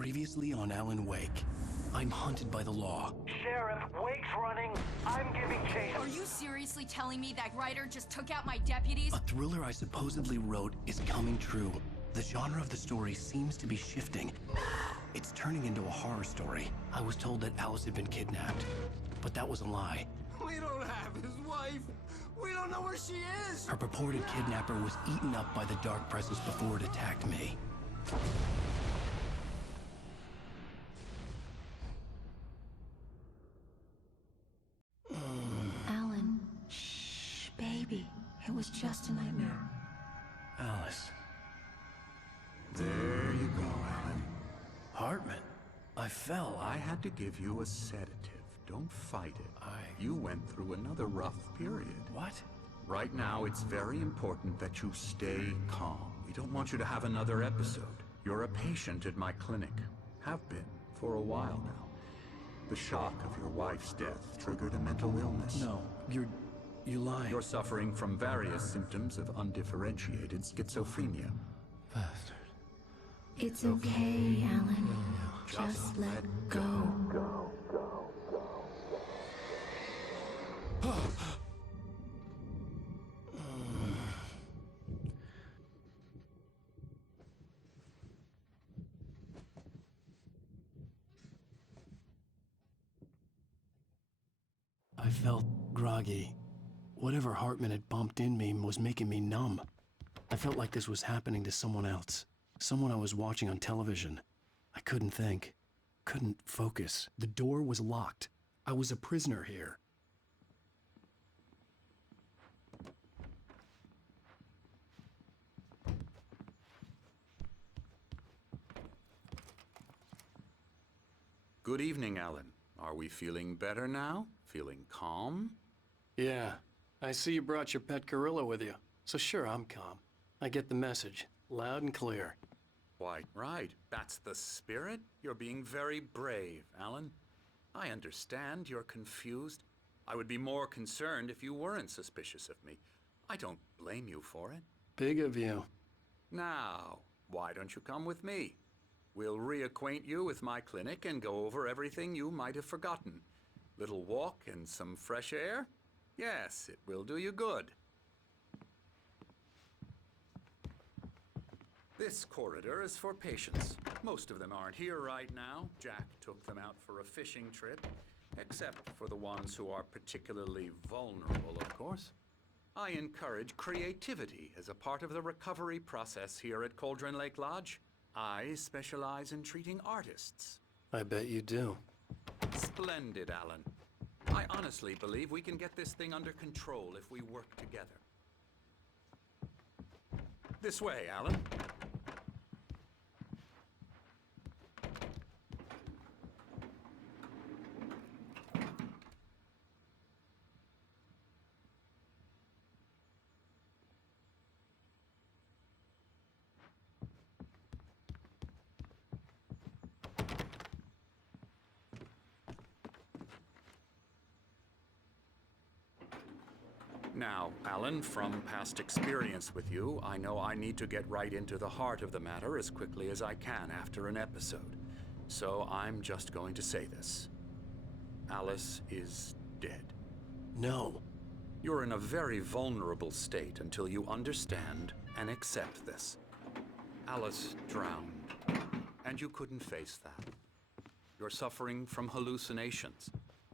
Previously on Alan Wake. I'm hunted by the law. Sheriff, Wake's running. I'm giving chase. Are you seriously telling me that writer just took out my deputies? A thriller I supposedly wrote is coming true. The genre of the story seems to be shifting. It's turning into a horror story. I was told that Alice had been kidnapped, but that was a lie. We don't have his wife. We don't know where she is. Her purported kidnapper was eaten up by the dark presence before it attacked me. Alan, shh, baby. It was just a nightmare. Alice. There you go, Alan. Hartman. I fell. I had to give you a sedative. Don't fight it. You went through another rough period. What? Right now, it's very important that you stay calm. We don't want you to have another episode. You're a patient at my clinic. Have been for a while now. The shock of your wife's death triggered a mental illness. No, you lied. You're suffering from various symptoms of undifferentiated schizophrenia. Bastard. It's okay, Alan. Just let go. I felt groggy. Whatever Hartman had bumped in me was making me numb. I felt like this was happening to someone else. Someone I was watching on television. I couldn't think. Couldn't focus. The door was locked. I was a prisoner here. Good evening, Alan. Are we feeling better now? Feeling calm? Yeah. I see you brought your pet gorilla with you. So sure, I'm calm. I get the message. Loud and clear. Quite right. That's the spirit. You're being very brave, Alan. I understand you're confused. I would be more concerned if you weren't suspicious of me. I don't blame you for it. Big of you. Now, why don't you come with me? We'll reacquaint you with my clinic and go over everything you might have forgotten. Little walk and some fresh air? Yes, it will do you good. This corridor is for patients. Most of them aren't here right now. Jack took them out for a fishing trip, except for the ones who are particularly vulnerable, of course. I encourage creativity as a part of the recovery process here at Cauldron Lake Lodge. I specialize in treating artists. I bet you do. Splendid, Alan. I honestly believe we can get this thing under control if we work together. This way, Alan. Now, Alan, from past experience with you, I know I need to get right into the heart of the matter as quickly as I can after an episode. So I'm just going to say this. Alice is dead. No. You're in a very vulnerable state until you understand and accept this. Alice drowned, and you couldn't face that. You're suffering from hallucinations,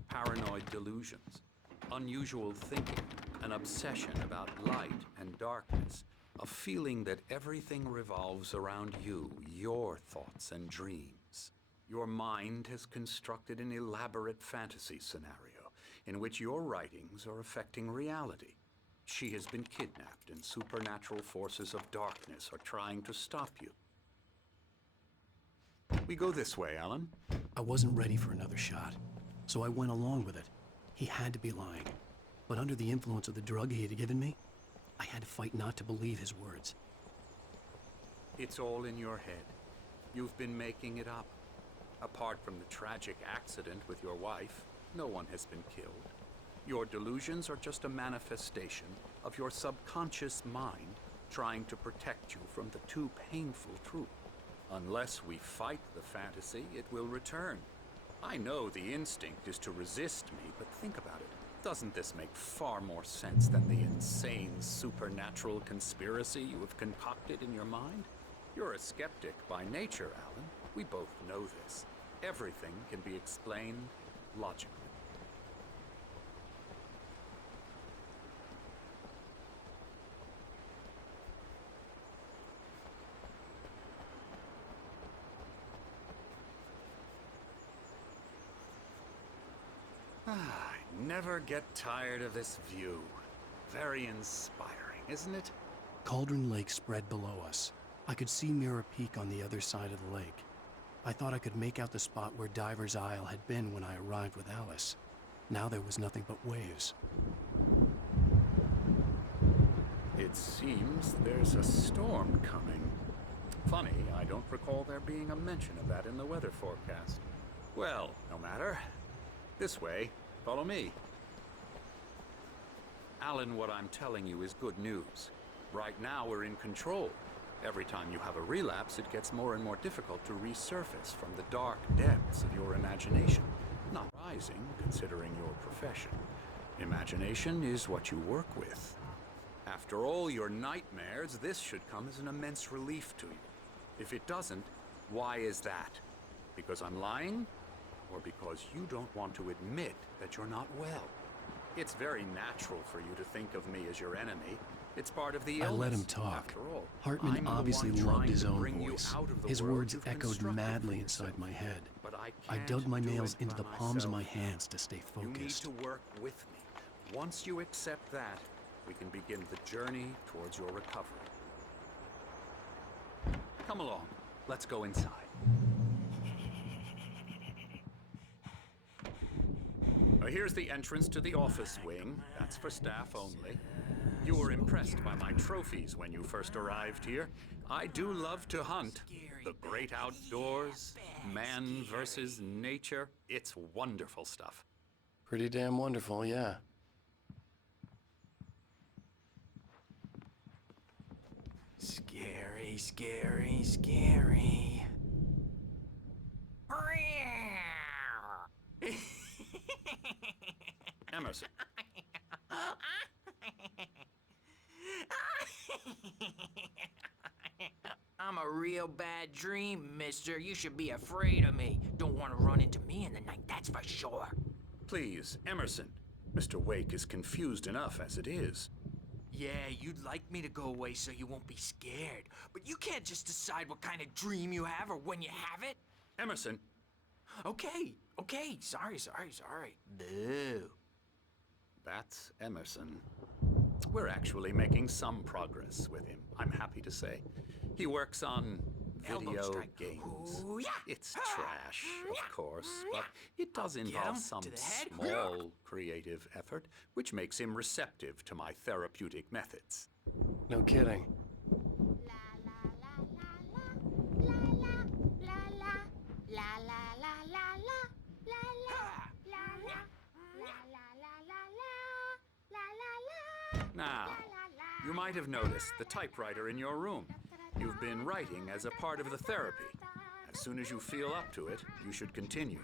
paranoid delusions, unusual thinking, an obsession about light and darkness, a feeling that everything revolves around you, your thoughts and dreams. Your mind has constructed an elaborate fantasy scenario in which your writings are affecting reality. She has been kidnapped and supernatural forces of darkness are trying to stop you. We go this way, Alan. I wasn't ready for another shot, so I went along with it. He had to be lying. But under the influence of the drug he had given me, I had to fight not to believe his words. It's all in your head. You've been making it up. Apart from the tragic accident with your wife, no one has been killed. Your delusions are just a manifestation of your subconscious mind trying to protect you from the too painful truth. Unless we fight the fantasy, it will return. I know the instinct is to resist me, but think about it. Doesn't this make far more sense than the insane supernatural conspiracy you have concocted in your mind? You're a skeptic by nature, Alan. We both know this. Everything can be explained logically. I never get tired of this view. Very inspiring, isn't it? Cauldron Lake spread below us. I could see Mirror Peak on the other side of the lake. I thought I could make out the spot where Diver's Isle had been when I arrived with Alice. Now there was nothing but waves. It seems there's a storm coming. Funny, I don't recall there being a mention of that in the weather forecast. Well, no matter. This way. Follow me. Alan, what I'm telling you is good news. Right now, we're in control. Every time you have a relapse, it gets more and more difficult to resurface from the dark depths of your imagination. Not rising, considering your profession. Imagination is what you work with. After all your nightmares, this should come as an immense relief to you. If it doesn't, why is that? Because I'm lying? Or because you don't want to admit that you're not well? It's very natural for you to think of me as your enemy. It's part of the illness. I let him talk. After all, Hartman I'm the obviously one loved trying his to own bring you voice. out of the His world words you've echoed constructed madly for inside yourself. my head. But I can't dug my do nails it into by the palms of my myself. hands to stay You need focused. to work with me. Once you accept that, we can begin the journey towards your recovery. Come along. Let's go inside. Here's the entrance to the office wing. That's for staff only. You were impressed by my trophies when you first arrived here. I do love to hunt. The great outdoors, man versus nature. It's wonderful stuff. Pretty damn wonderful, yeah. Scary, scary, scary. Emerson. I'm a real bad dream, mister. You should be afraid of me. Don't want to run into me in the night, that's for sure. Please, Emerson. Mr. Wake is confused enough as it is. Yeah, you'd like me to go away so you won't be scared. But you can't just decide what kind of dream you have or when you have it. Emerson. Okay. Sorry. Boo. That's Emerson. We're actually making some progress with him, I'm happy to say. He works on Elbow video strike. games. Ooh, yeah. It's trash, of course, but it does involve him some to the head. small creative effort, which makes him receptive to my therapeutic methods. No kidding. Now, you might have noticed the typewriter in your room. You've been writing as a part of the therapy. As soon as you feel up to it, you should continue.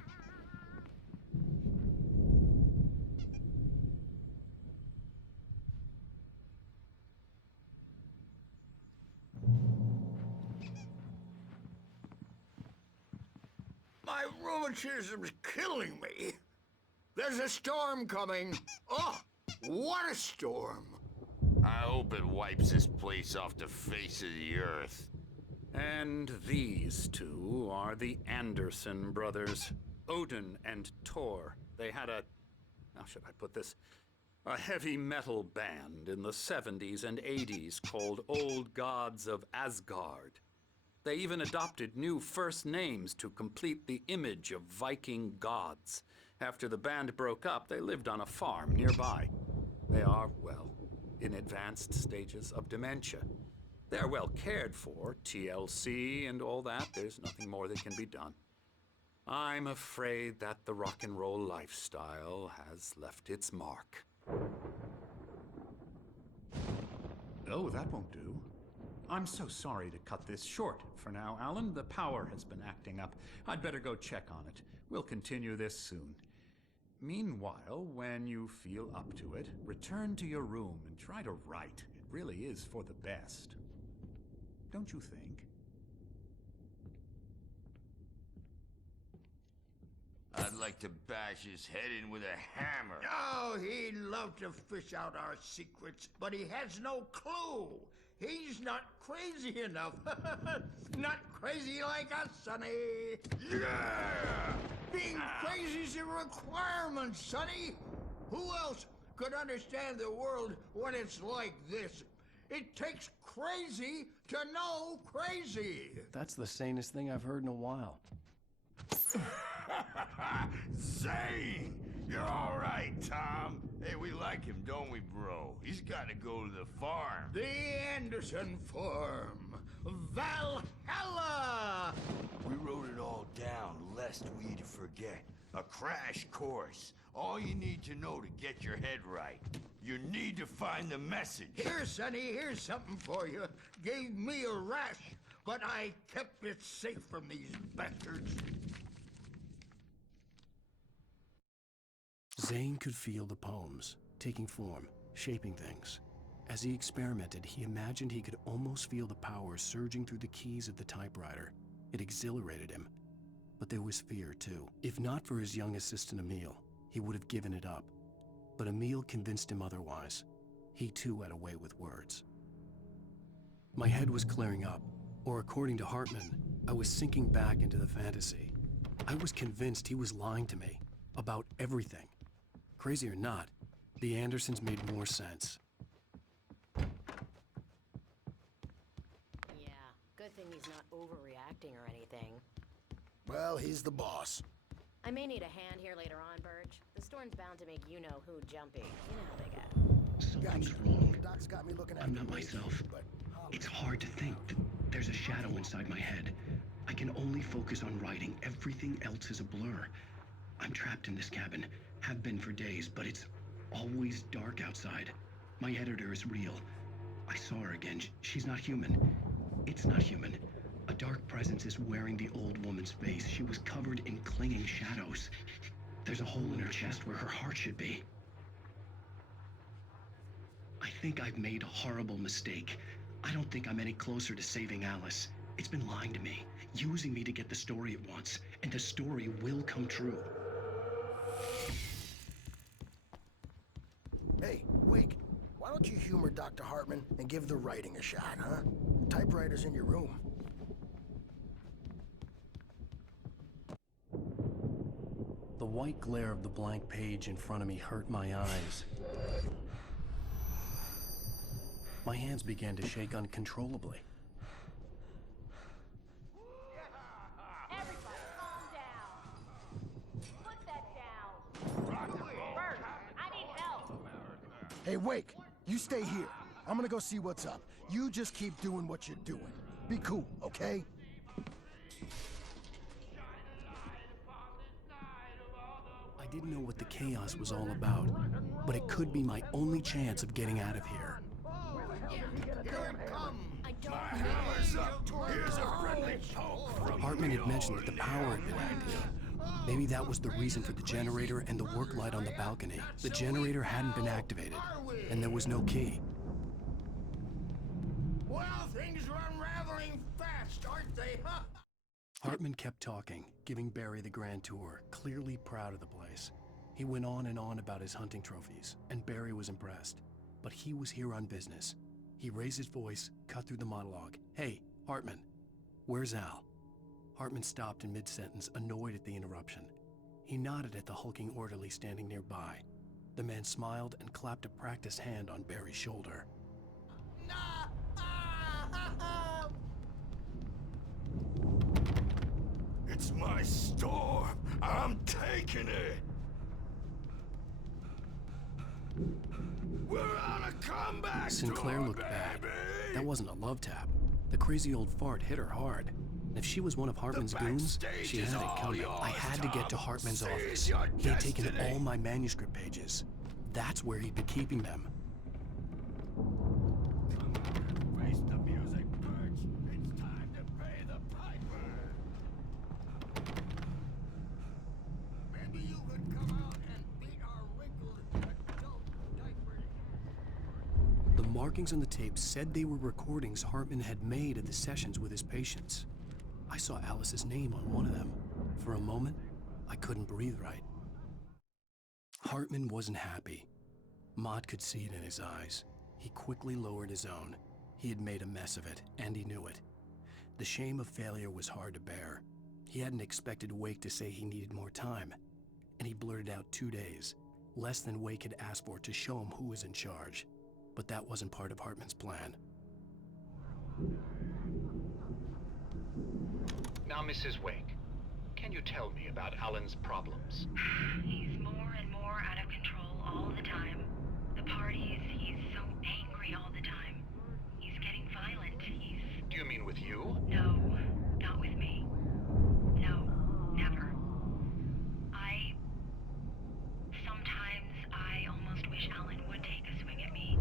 My rheumatism's killing me. There's a storm coming. Oh, what a storm. I hope it wipes this place off the face of the earth. And these two are the Anderson brothers, Odin and Tor. They had how should I put this? A heavy metal band in the 70s and 80s called Old Gods of Asgard. They even adopted new first names to complete the image of Viking gods. After the band broke up, they lived on a farm nearby. They are, well, in advanced stages of dementia. They're well cared for, TLC and all that. There's nothing more that can be done. I'm afraid that the rock and roll lifestyle has left its mark. Oh, that won't do. I'm so sorry to cut this short for now, Alan. The power has been acting up. I'd better go check on it. We'll continue this soon. Meanwhile, when you feel up to it, return to your room and try to write. It really is for the best. Don't you think? I'd like to bash his head in with a hammer. Oh, he'd love to fish out our secrets, but he has no clue. He's not crazy enough. Not crazy like us, Sonny. Yeah! Being crazy's a requirement, Sonny. Who else could understand the world when it's like this? It takes crazy to know crazy. That's the sanest thing I've heard in a while. Zane! You're all right, Tom. Hey, we like him, don't we, bro? He's got to go to the farm. The Anderson Farm. Valhalla! We wrote it all down, lest we forget. A crash course. All you need to know to get your head right. You need to find the message. Here, Sonny, here's something for you. Gave me a rash, but I kept it safe from these bastards. Zane could feel the poems, taking form, shaping things. As he experimented, he imagined he could almost feel the power surging through the keys of the typewriter. It exhilarated him. But there was fear, too. If not for his young assistant, Emil, he would have given it up. But Emil convinced him otherwise. He, too, had a way with words. My head was clearing up, or according to Hartman, I was sinking back into the fantasy. I was convinced he was lying to me about everything. Crazy or not, the Andersons made more sense. Yeah, good thing he's not overreacting or anything. Well, he's the boss. I may need a hand here later on, Birch. The storm's bound to make you-know-who jumpy. You know how they get. Something's wrong. Doc's got me looking at I'm not myself. It's hard to think that there's a shadow inside my head. I can only focus on writing. Everything else is a blur. I'm trapped in this cabin. Have been for days, but it's always dark outside. My editor is real. I saw her again. She's not human. It's not human. A dark presence is wearing the old woman's face. She was covered in clinging shadows. There's a hole in her chest where her heart should be. I think I've made a horrible mistake. I don't think I'm any closer to saving Alice. It's been lying to me, using me to get the story it wants, and the story will come true. Hey, Wake, why don't you humor Dr. Hartman and give the writing a shot, huh? Typewriter's in your room. The white glare of the blank page in front of me hurt my eyes. My hands began to shake uncontrollably. Everybody, calm down. Put that down. Bert, I need help. Hey, Wake, you stay here. I'm gonna go see what's up. You just keep doing what you're doing. Be cool, okay? I didn't know what the chaos was all about, but it could be my only chance of getting out of here. Hartman had mentioned that the power had been activated. Maybe that was the reason for the generator and the work light on the balcony. The generator hadn't been activated, and there was no key. Well, things are unraveling fast, aren't they, huh? Hartman kept talking, giving Barry the grand tour, clearly proud of the place. He went on and on about his hunting trophies, and Barry was impressed. But he was here on business. He raised his voice, cut through the monologue. Hey, Hartman, where's Al? Hartman stopped in mid-sentence, annoyed at the interruption. He nodded at the hulking orderly standing nearby. The man smiled and clapped a practiced hand on Barry's shoulder. It's my storm. I'm taking it. We're on a comeback Sinclair tour, looked bad. baby. That wasn't a love tap. The crazy old fart hit her hard. And if she was one of Hartman's goons, she had it coming. I had to get to Hartman's office. He had taken all my manuscript pages. That's where he'd been keeping them. Face the music. markings on the tape said they were recordings Hartman had made at the sessions with his patients. I saw Alice's name on one of them. For a moment, I couldn't breathe right. Hartman wasn't happy. Maude could see it in his eyes. He quickly lowered his own. He had made a mess of it, and he knew it. The shame of failure was hard to bear. He hadn't expected Wake to say he needed more time, and he blurted out 2 days, less than Wake had asked for to show him who was in charge. But that wasn't part of Hartman's plan. Now, Mrs. Wake, can you tell me about Alan's problems? He's more and more out of control all the time. The parties, he's so angry all the time. He's getting violent. Do you mean with you? No, not with me. No, never. Sometimes I almost wish Alan would take a swing at me,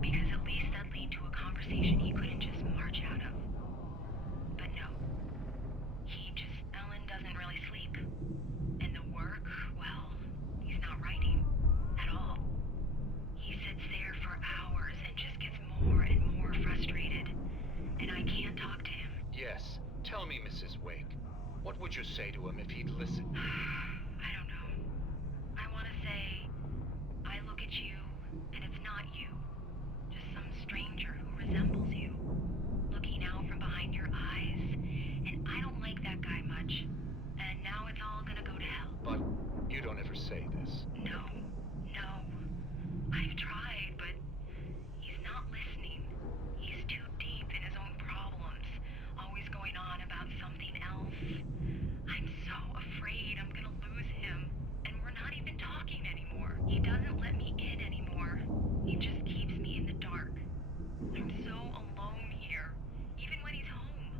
because at least that'd lead to a conversation he couldn't just march out of. But no. Alan doesn't really sleep. And the work, well, he's not writing at all. He sits there for hours and just gets more and more frustrated. And I can't talk to him. Yes. Tell me, Mrs. Wake, what would you say to him if he'd listen? I don't know. I want to say, I look at you, and it's not you. Just some stranger who resembles you. Looking out from behind your eyes. And I don't like that guy much. And now it's all gonna go to hell. But you don't ever say this. No. I've tried, but he's not listening. He's too deep in his own problems, always going on about something else. I'm so afraid I'm gonna lose him, and we're not even talking anymore. He doesn't let me in anymore. He just keeps me in the dark. I'm so alone here, even when he's home.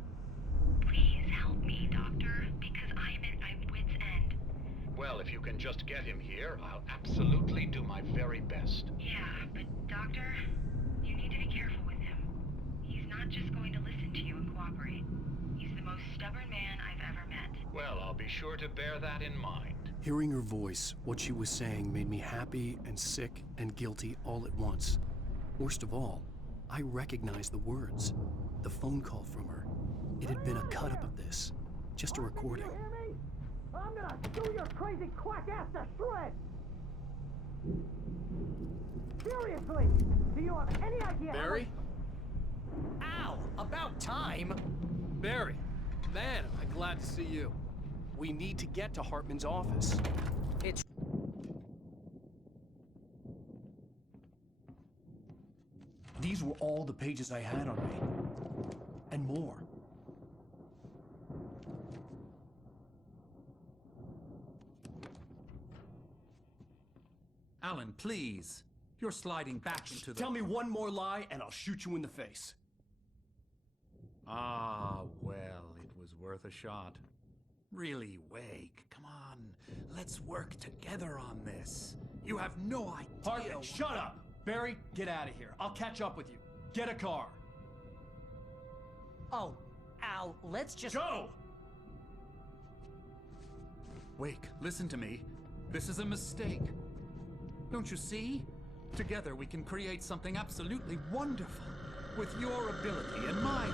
Please help me, Doctor, because I'm at my wit's end. Well, if you can just get him here, I'll absolutely do my very best. Yeah, but Doctor, you need to be careful with him. He's not just going to listen to you and cooperate. He's the most stubborn man I've ever met. Well, I'll be sure to bear that in mind. Hearing her voice, what she was saying made me happy and sick and guilty all at once. Worst of all, I recognized the words. The phone call from her. It had been a cut-up of this. Just a recording. You hear me? I'm gonna chew your crazy quack ass to shreds! Seriously, do you have any idea? Barry? Ow! About time! Barry! Man, am I glad to see you. We need to get to Hartman's office. It's... These were all the pages I had on me. And more. Alan, please. You're sliding back into the... Tell me one more lie and I'll shoot you in the face. Ah, well, it was worth a shot. Really, Wake, come on. Let's work together on this. You have no idea... Hartman, shut up! Barry, get out of here. I'll catch up with you. Get a car. Oh, Al, let's just... Go! Wake, listen to me. This is a mistake. Don't you see? Together we can create something absolutely wonderful. With your ability and mine.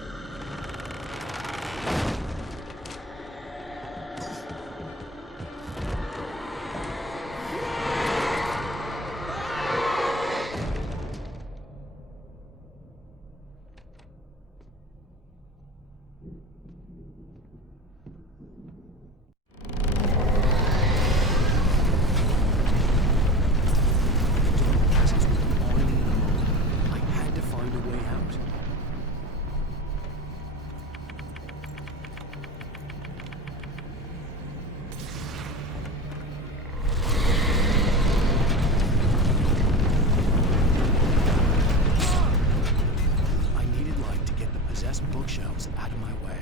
I had to find a way out. I needed light to get the possessed bookshelves out of my way.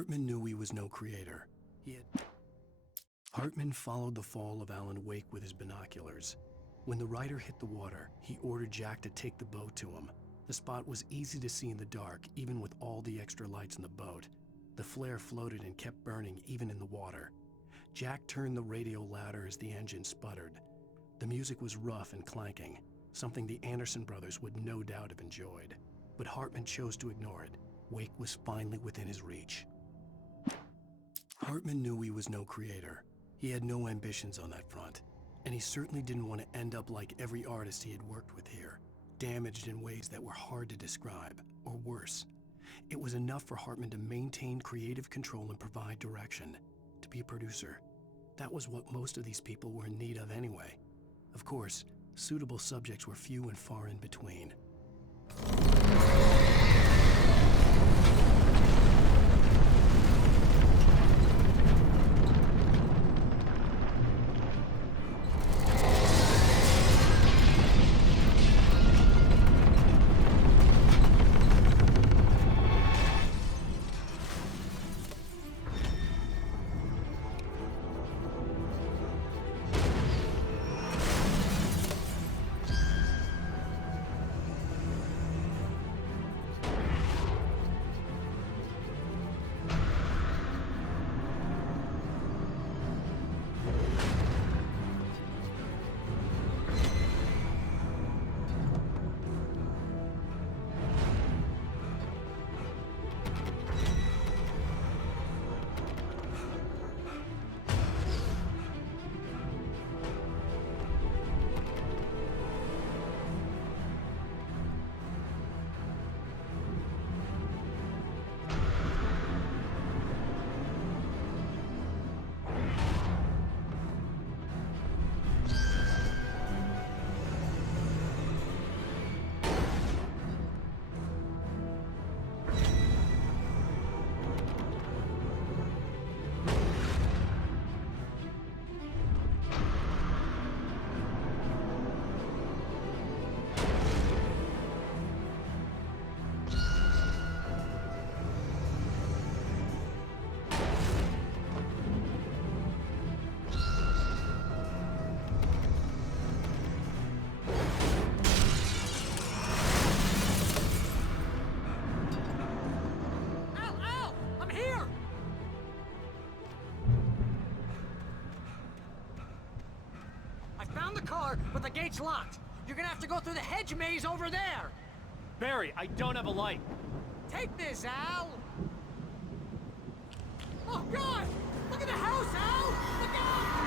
Hartman knew he was no creator. Hartman followed the fall of Alan Wake with his binoculars. When the rider hit the water, he ordered Jack to take the boat to him. The spot was easy to see in the dark, even with all the extra lights in the boat. The flare floated and kept burning even in the water. Jack turned the radio louder as the engine sputtered. The music was rough and clanking, something the Anderson brothers would no doubt have enjoyed. But Hartman chose to ignore it. Wake was finally within his reach. Hartman knew he was no creator. He had no ambitions on that front, and he certainly didn't want to end up like every artist he had worked with here, damaged in ways that were hard to describe, or worse. It was enough for Hartman to maintain creative control and provide direction, to be a producer. That was what most of these people were in need of anyway. Of course, suitable subjects were few and far in between. But the gate's locked. You're gonna have to go through the hedge maze over there. Barry, I don't have a light. Take this, Al. Oh, God! Look at the house, Al! Look out!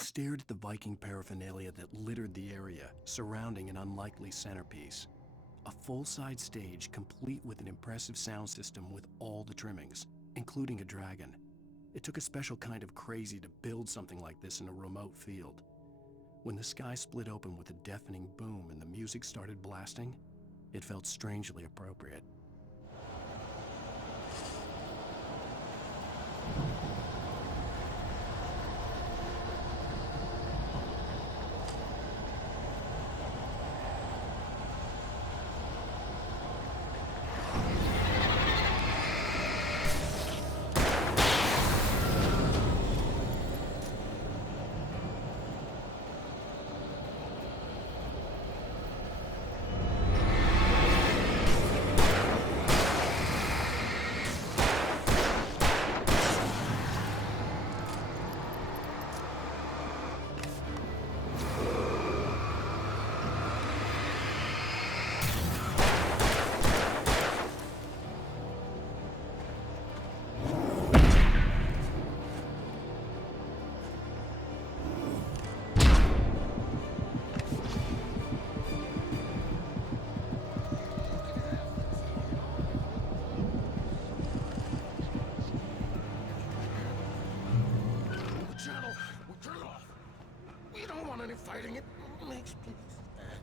stared at the Viking paraphernalia that littered the area, surrounding an unlikely centerpiece. A full-size stage complete with an impressive sound system with all the trimmings, including a dragon. It took a special kind of crazy to build something like this in a remote field. When the sky split open with a deafening boom and the music started blasting, it felt strangely appropriate. Fighting it makes people sad.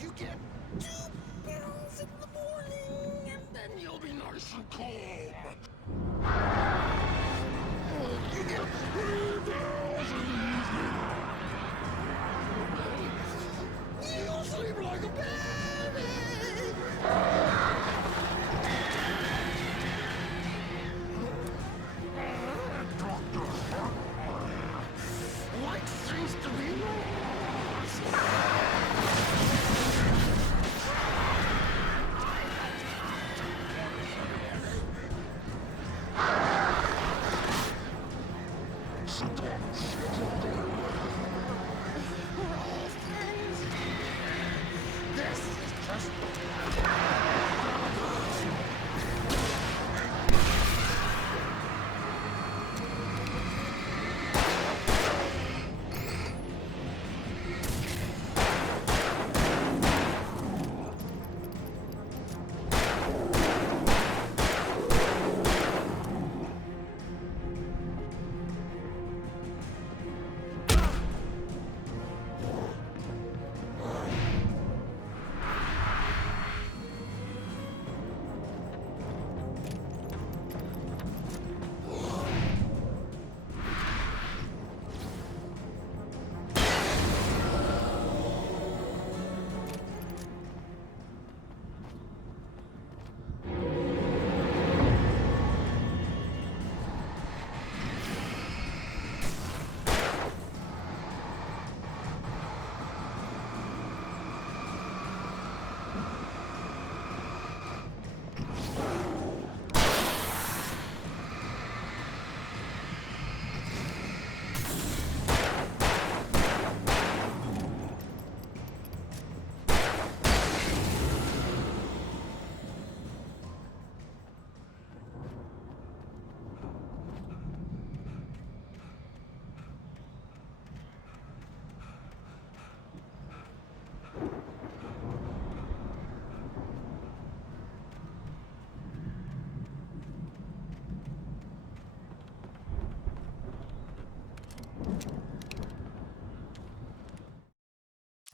You get 2 pills in the morning, and then you'll be nice and calm. You get 3 pills in the evening. You'll sleep like a baby. What seems to be lost? We're all friends. This is just...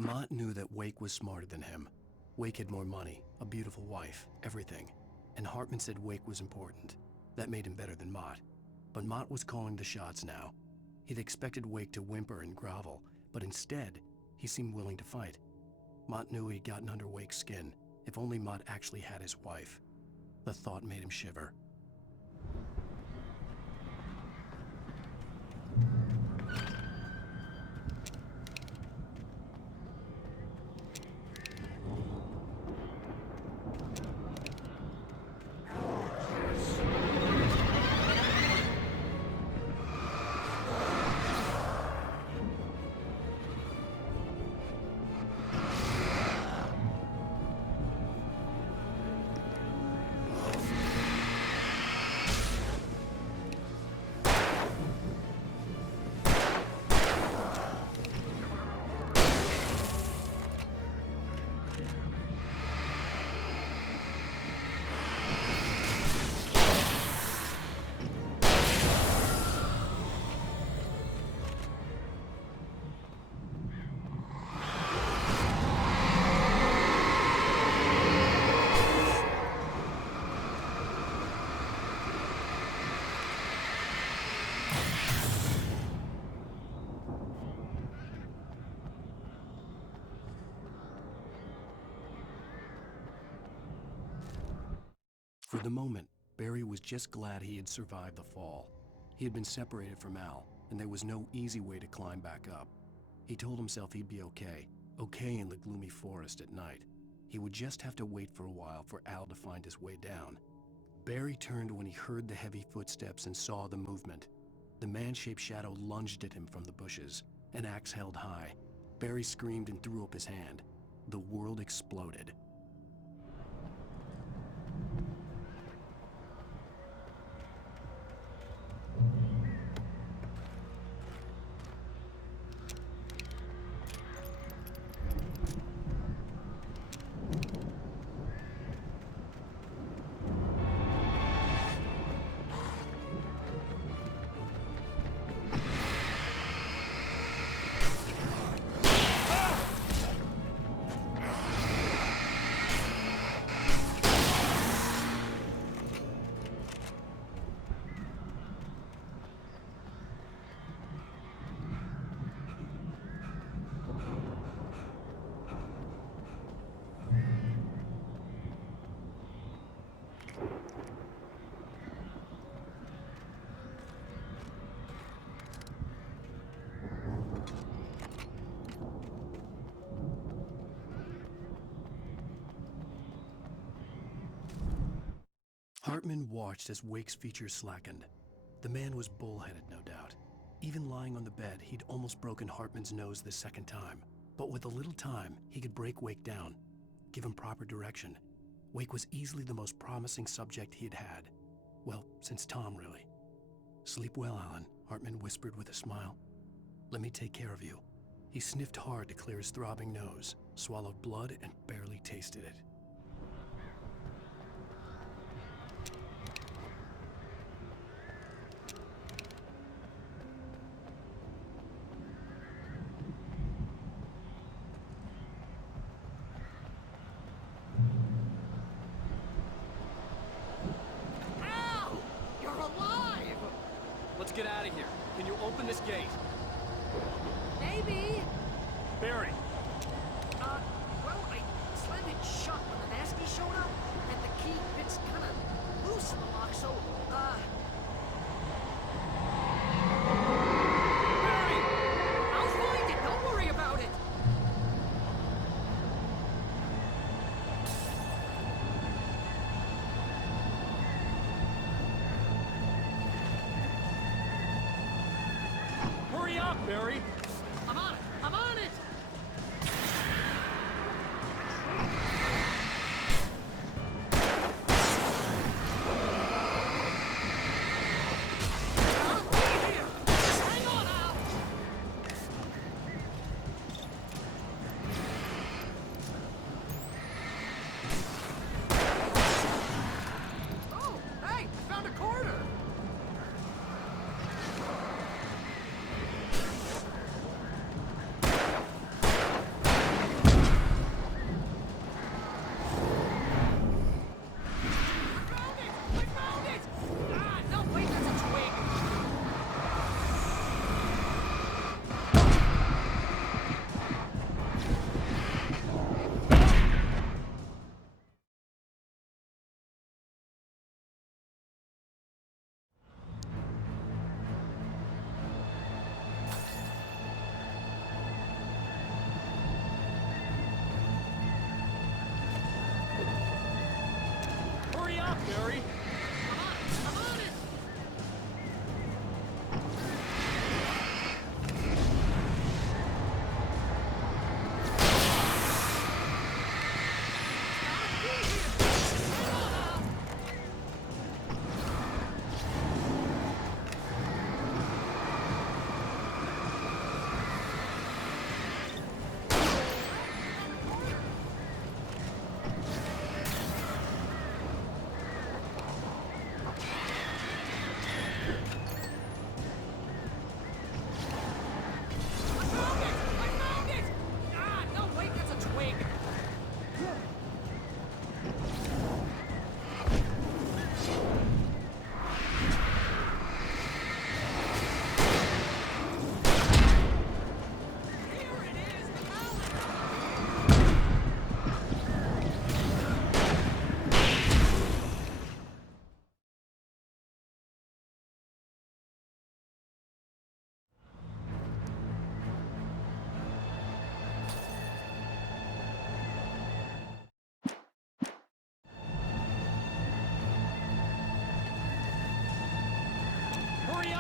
Mott knew that Wake was smarter than him. Wake had more money, a beautiful wife, everything. And Hartman said Wake was important. That made him better than Mott. But Mott was calling the shots now. He'd expected Wake to whimper and grovel, but instead, he seemed willing to fight. Mott knew he'd gotten under Wake's skin. If only Mott actually had his wife. The thought made him shiver. For the moment, Barry was just glad he had survived the fall. He had been separated from Al, and there was no easy way to climb back up. He told himself he'd be okay in the gloomy forest at night. He would just have to wait for a while for Al to find his way down. Barry turned when he heard the heavy footsteps and saw the movement. The man-shaped shadow lunged at him from the bushes, an axe held high. Barry screamed and threw up his hand. The world exploded. Hartman watched as Wake's features slackened. The man was bullheaded, no doubt. Even lying on the bed, he'd almost broken Hartman's nose the second time. But with a little time, he could break Wake down, give him proper direction. Wake was easily the most promising subject he'd had. Well, since Tom, really. "Sleep well, Alan," Hartman whispered with a smile. "Let me take care of you." He sniffed hard to clear his throbbing nose, swallowed blood, and barely tasted it. Let's get out of here. Can you open this gate? Maybe. Barry! Well, I slammed it shut when the Nasty showed up, and the key fits kind of loose in the lock, so, Barry! I'll find it! Don't worry about it! Hurry up, Barry! I'm on it! I'm on it!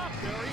up, Barry!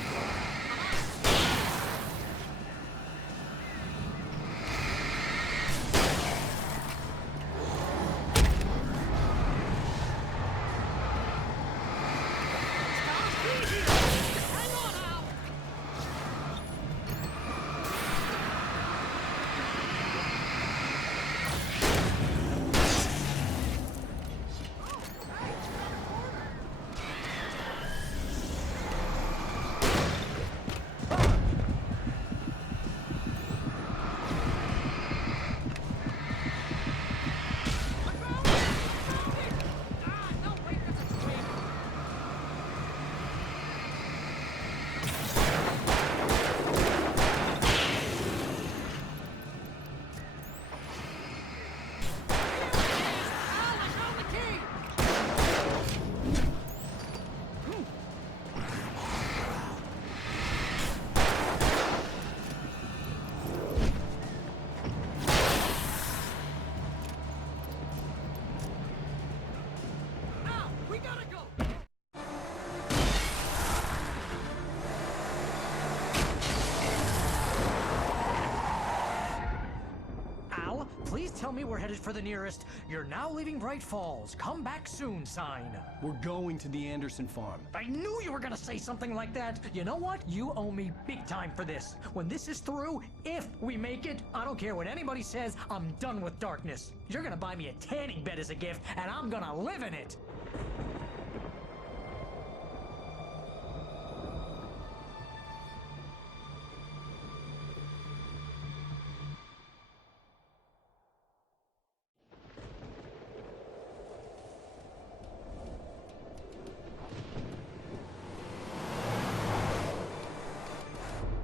Please tell me we're headed for the nearest "You're now leaving Bright Falls. Come back soon" sign. We're going to the Anderson farm. I knew you were gonna say something like that. You know what? You owe me big time for this. When this is through, if we make it, I don't care what anybody says, I'm done with darkness. You're gonna buy me a tanning bed as a gift, and I'm gonna live in it.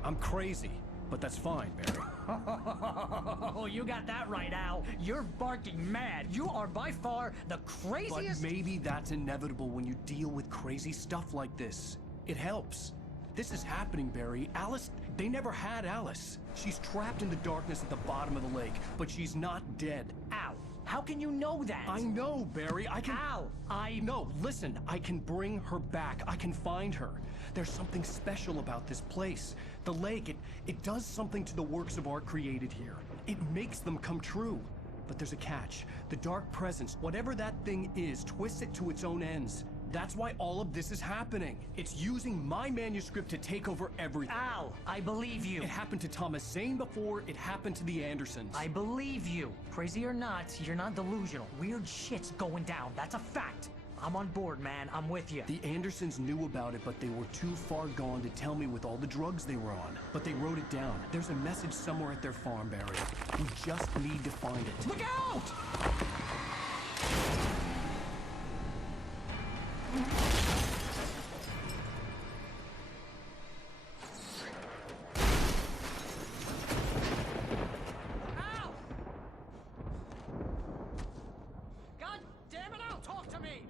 I'm crazy, but that's fine, Barry. Oh, you got that right, Al. You're barking mad. You are by far the craziest... But maybe that's inevitable when you deal with crazy stuff like this. It helps. This is happening, Barry. Alice, they never had Alice. She's trapped in the darkness at the bottom of the lake, but she's not dead. Al, how can you know that? I know, Barry. I can... Al, No, listen. I can bring her back. I can find her. There's something special about this place. The lake, it does something to the works of art created here. It makes them come true. But there's a catch. The dark presence, whatever that thing is, twists it to its own ends. That's why all of this is happening. It's using my manuscript to take over everything. Al, I believe you. It happened to Thomas Zane before, it happened to the Andersons. I believe you. Crazy or not, you're not delusional. Weird shit's going down. That's a fact. I'm on board, man. I'm with you. The Andersons knew about it, but they were too far gone to tell me with all the drugs they were on. But they wrote it down. There's a message somewhere at their farm, Barry. We just need to find it. Look out! Al! God damn it, Al, talk to me!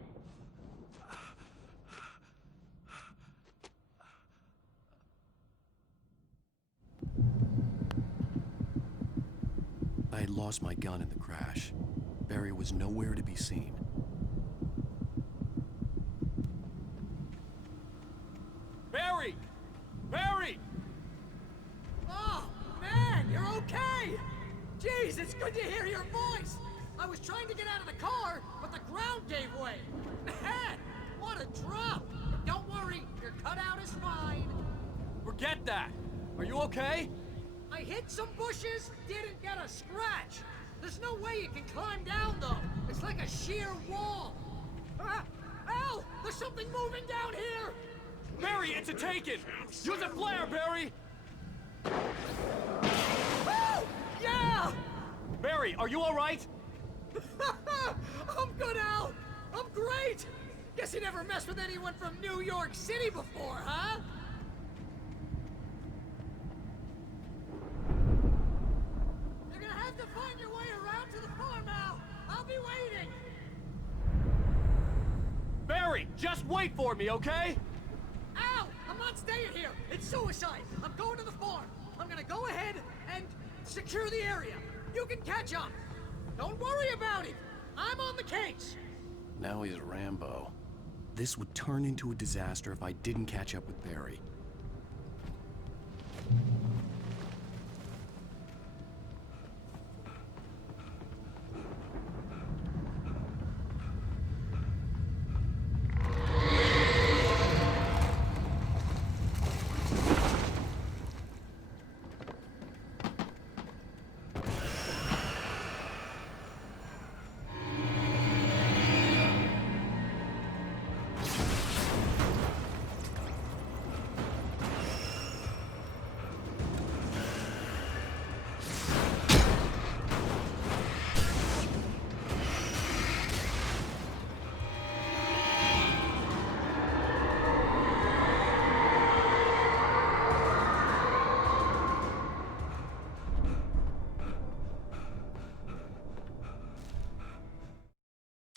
I had lost my gun in the crash. Barry was nowhere to be seen. Barry! Barry! Oh, man, you're okay! Jeez, it's good to hear your voice! I was trying to get out of the car, but the ground gave way. Man, what a drop! Don't worry, your cutout is fine. Forget that! Are you okay? I hit some bushes, didn't get a scratch. There's no way you can climb down, though. It's like a sheer wall. Ah, Al, there's something moving down here! Barry, it's a Taken! Use a flare, Barry! Oh, yeah! Barry, are you all right? I'm good, Al. I'm great. Guess you never messed with anyone from New York City before, huh? You're gonna have to find your way around to the farm, Al. I'll be waiting. Barry, just wait for me, okay? Al, I'm not staying here. It's suicide. I'm going to the farm. I'm gonna go ahead and secure the area. You can catch up. Don't worry about it. I'm on the case. Now he's Rambo. This would turn into a disaster if I didn't catch up with Barry.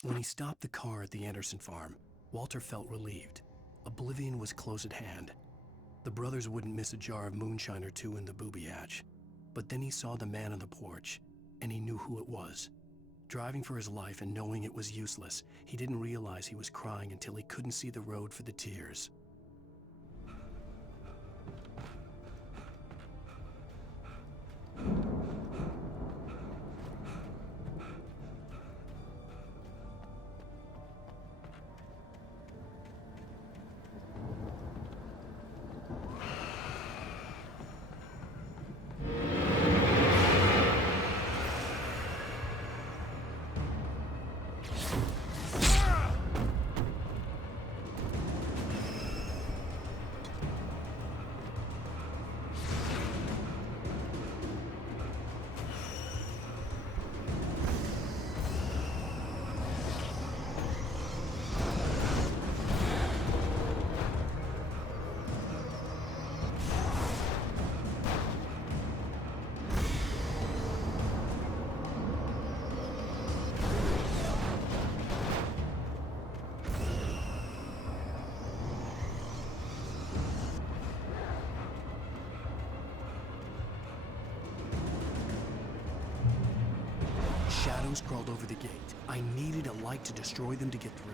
When he stopped the car at the Anderson farm, Walter felt relieved. Oblivion was close at hand. The brothers wouldn't miss a jar of moonshine or two in the booby hatch. But then he saw the man on the porch, and he knew who it was. Driving for his life and knowing it was useless, he didn't realize he was crying until he couldn't see the road for the tears. Shadows crawled over the gate. I needed a light to destroy them to get through.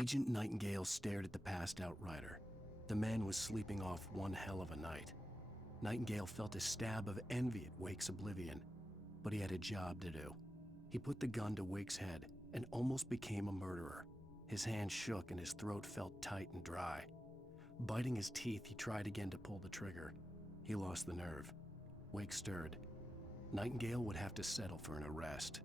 Agent Nightingale stared at the passed-out rider. The man was sleeping off one hell of a night. Nightingale felt a stab of envy at Wake's oblivion, but he had a job to do. He put the gun to Wake's head and almost became a murderer. His hand shook and his throat felt tight and dry. Biting his teeth, he tried again to pull the trigger. He lost the nerve. Wake stirred. Nightingale would have to settle for an arrest.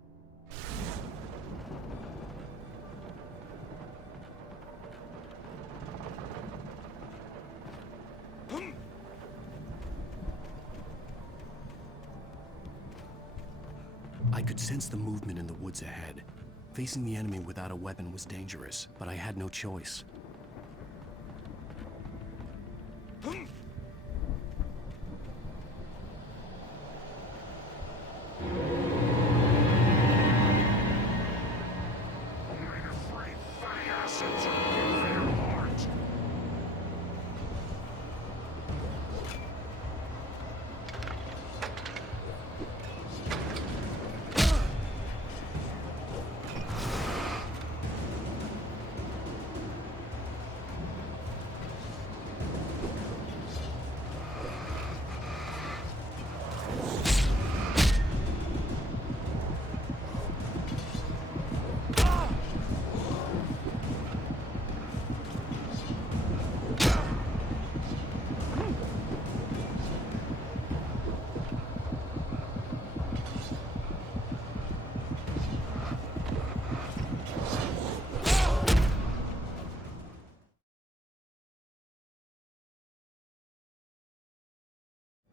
I could sense the movement in the woods ahead. Facing the enemy without a weapon was dangerous, but I had no choice.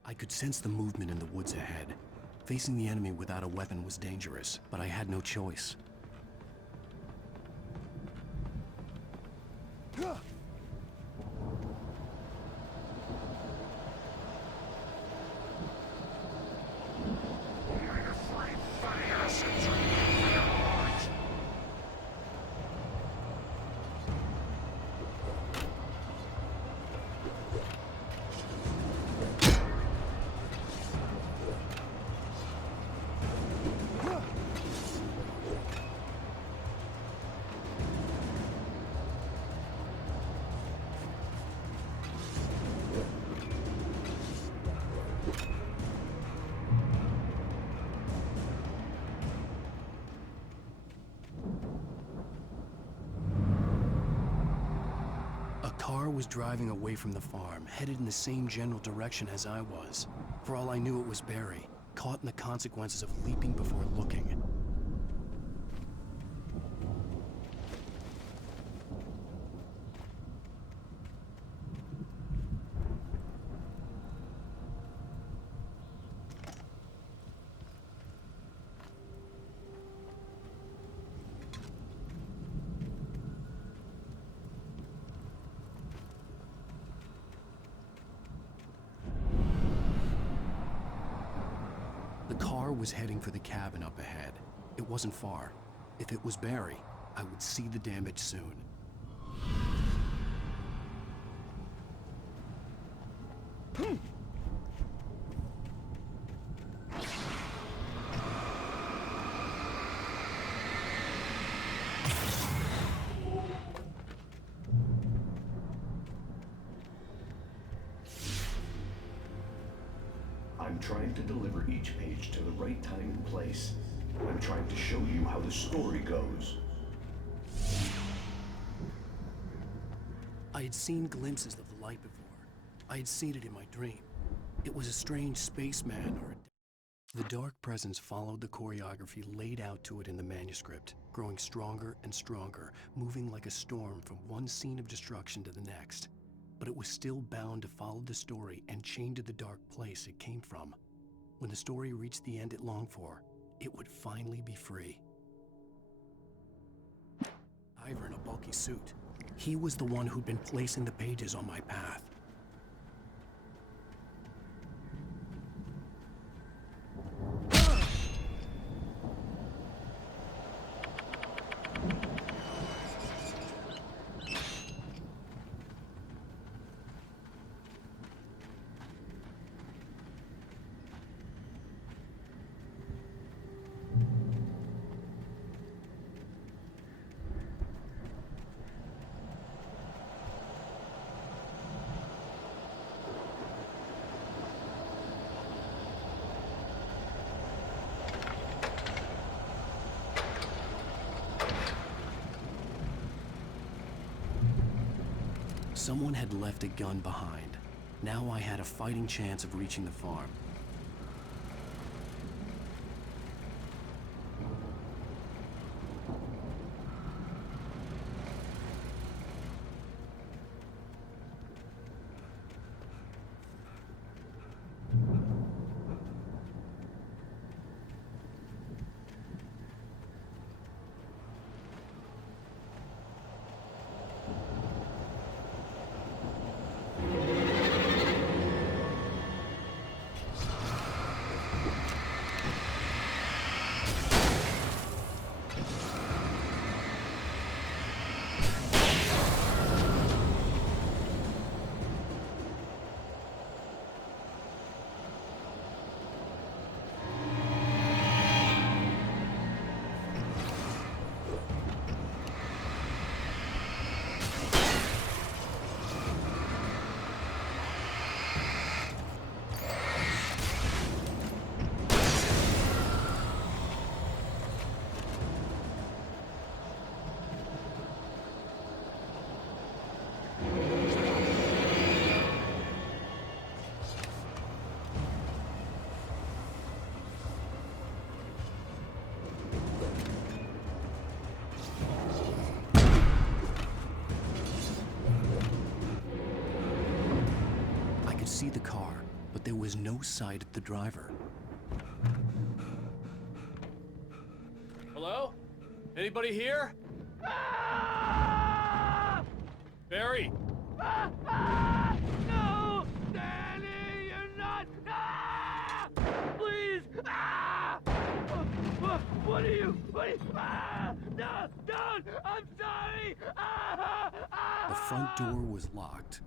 I could sense the movement in the woods ahead. Facing the enemy without a weapon was dangerous, but I had no choice. car was driving away from the farm, headed in the same general direction as I was. For all I knew, it was Barry, caught in the consequences of leaping before looking. The car was heading for the cabin up ahead. It wasn't far. If it was Barry, I would see the damage soon. I'm trying to deliver each page to the right time and place. I'm trying to show you how the story goes. I had seen glimpses of the light before. I had seen it in my dream. It was a strange spaceman or a... The dark presence followed the choreography laid out to it in the manuscript, growing stronger and stronger, moving like a storm from one scene of destruction to the next. But it was still bound to follow the story and chained to the dark place it came from. When the story reached the end it longed for, it would finally be free. Ivor in a bulky suit. He was the one who'd been placing the pages on my path. Someone had left a gun behind. Now I had a fighting chance of reaching the farm. See the car, but there was no sight of the driver. Hello? Anybody here? Barry! No! Danny, you're not! Please! What are you? No! Don't! I'm sorry! The front door was locked.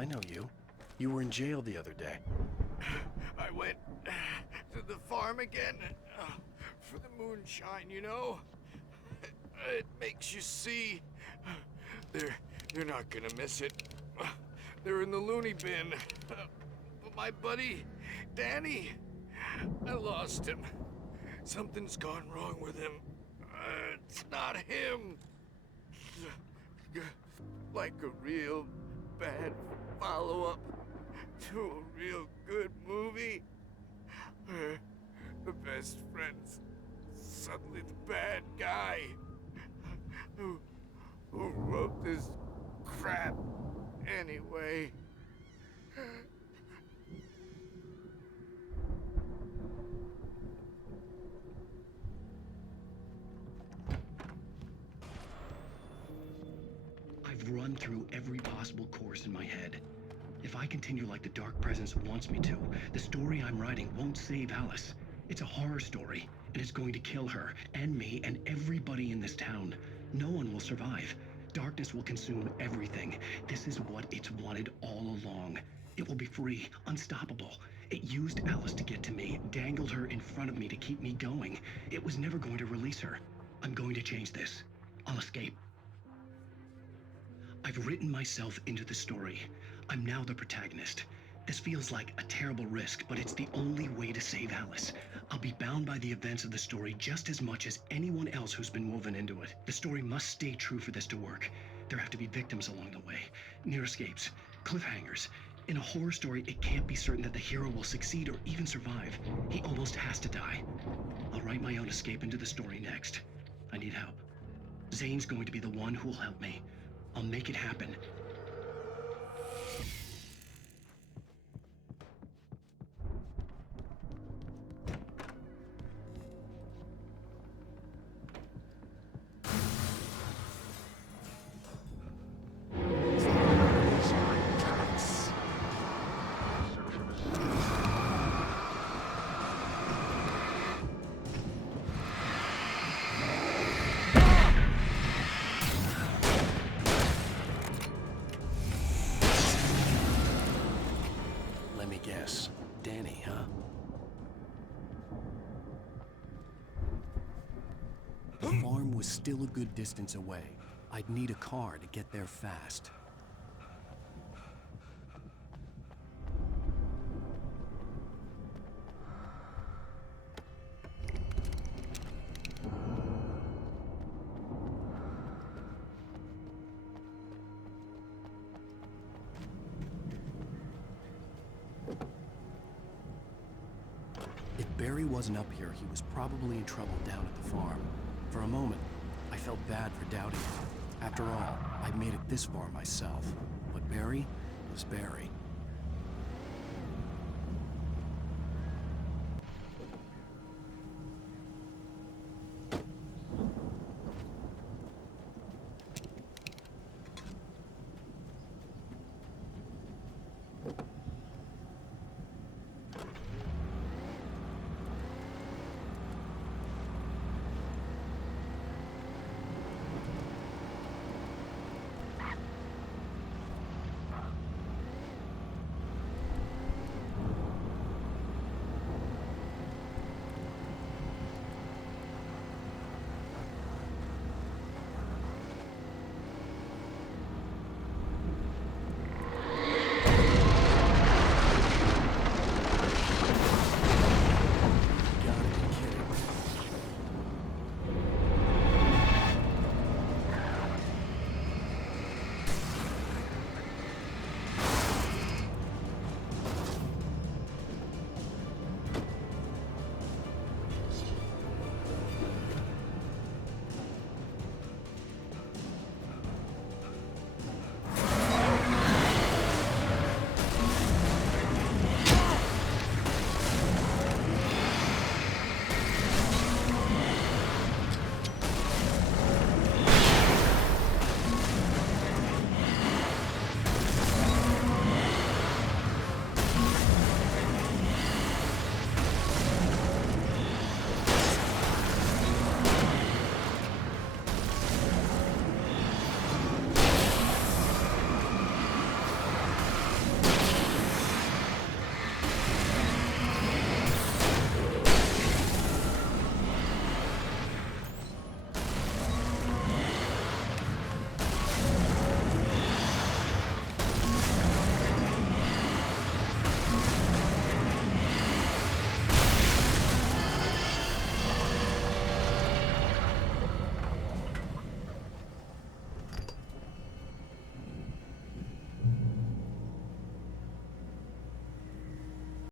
I know you. You were in jail the other day. I went to the farm again for the moonshine, you know? It makes you see. You're not gonna miss it. They're in the loony bin. But my buddy, Danny, I lost him. Something's gone wrong with him. It's not him. Like a real bad follow-up to a real good movie. Where the best friend's suddenly the bad guy. Who wrote this crap anyway? I've run through every possible course in my head. If I continue like the Dark Presence wants me to, the story I'm writing won't save Alice. It's a horror story, and it's going to kill her, and me, and everybody in this town. No one will survive. Darkness will consume everything. This is what it's wanted all along. It will be free, unstoppable. It used Alice to get to me, dangled her in front of me to keep me going. It was never going to release her. I'm going to change this. I'll escape. I've written myself into the story. I'm now the protagonist. This feels like a terrible risk, but it's the only way to save Alice. I'll be bound by the events of the story just as much as anyone else who's been woven into it. The story must stay true for this to work. There have to be victims along the way, near escapes, cliffhangers. In a horror story, it can't be certain that the hero will succeed or even survive. He almost has to die. I'll write my own escape into the story next. I need help. Zane's going to be the one who'll help me. I'll make it happen. Let me guess. Danny, huh? The farm was still a good distance away. I'd need a car to get there fast. If Barry wasn't up here, he was probably in trouble down at the farm. For a moment, I felt bad for doubting him. After all, I'd made it this far myself. But Barry was Barry.